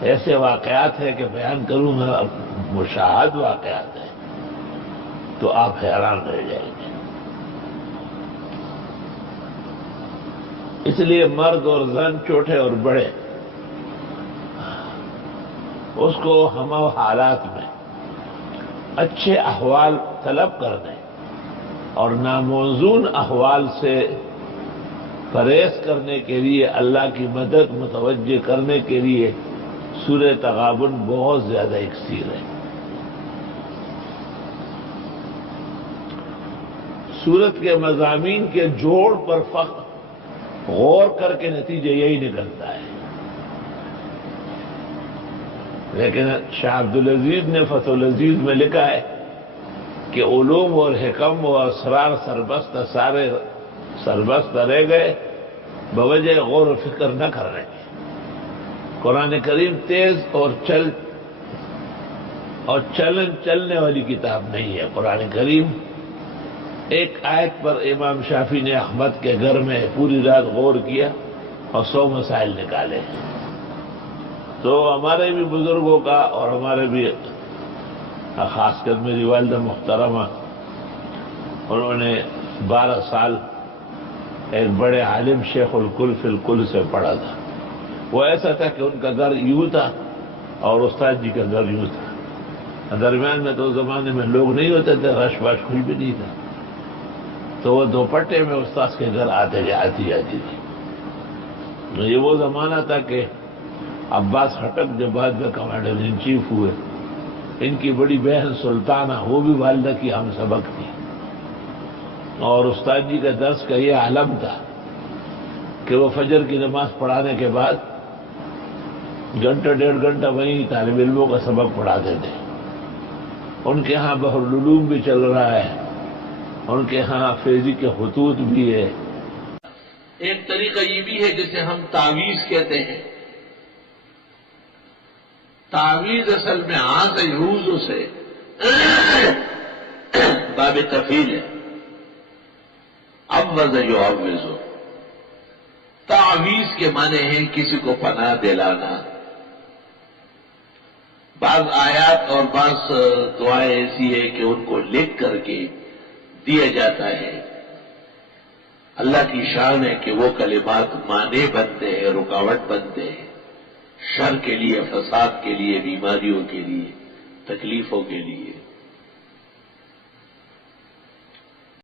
ایسے واقعات ہیں کہ بیان کروں میں، مشاہد واقعات ہیں تو آپ حیران رہ جائیں گے۔ اس لیے مرد اور زن، چھوٹے اور بڑے، اس کو ہم حالات میں اچھے احوال طلب کرنے اور ناموزون احوال سے پرہیز کرنے کے لیے، اللہ کی مدد متوجہ کرنے کے لیے سورہ تغابن بہت زیادہ اکثیر ہے۔ سورت کے مضامین کے جوڑ پر غور کر کے نتیجہ یہی نکلتا ہے، لیکن شاہ عبدالعزیز نے فتح العزیز میں لکھا ہے کہ علوم اور حکم و اسرار سارے سربست رہ گئے بوجہ غور و فکر نہ کرنے کے۔ قرآن کریم تیز اور چلنے والی کتاب نہیں ہے۔ قرآن کریم ایک آیت پر امام شافعی نے احمد کے گھر میں پوری رات غور کیا اور 100 مسائل نکالے۔ تو ہمارے بھی بزرگوں کا اور ہمارے بھی، خاص کر میری والدہ محترمہ، انہوں نے 12 سال ایک بڑے عالم شیخ الکل فی الکل سے پڑھا تھا۔ وہ ایسا تھا کہ ان کا گھر یوں تھا اور استاد جی کا گھر یوں تھا، درمیان میں تو زمانے میں لوگ نہیں ہوتے تھے، رش وش کچھ بھی نہیں تھا، تو وہ دوپٹے میں استاد کے گھر آتی جاتی تھی۔ یہ وہ زمانہ تھا کہ عباس خٹک جو بعد میں کمانڈر ان چیف ہوئے، ان کی بڑی بہن سلطانہ، وہ بھی والدہ کی ہم سبق تھی، اور استاد جی کا درس کا یہ عالم تھا کہ وہ فجر کی نماز پڑھانے کے بعد گھنٹہ 1.5 گھنٹہ وہیں طالب علموں کا سبق پڑھاتے تھے۔ ان کے ہاں بحر العلوم بھی چل رہا ہے، ان کے ہاں فیضی کے خطوط بھی ہے۔ ایک طریقہ یہ بھی ہے جسے ہم تعویذ کہتے ہیں۔ تعویذ اصل میں آز یعوذ سے باب تفعیل ہے، عوذ یعوذ۔ تعویذ کے معنی ہیں کسی کو پناہ دلانا۔ بعض آیات اور بعض دعائیں ایسی ہے کہ ان کو لکھ کر کے دیا جاتا ہے۔ اللہ کی شان ہے کہ وہ کلمات مانع بنتے ہیں، رکاوٹ بنتے ہیں، شر کے لیے، فساد کے لیے، بیماریوں کے لیے، تکلیفوں کے لیے۔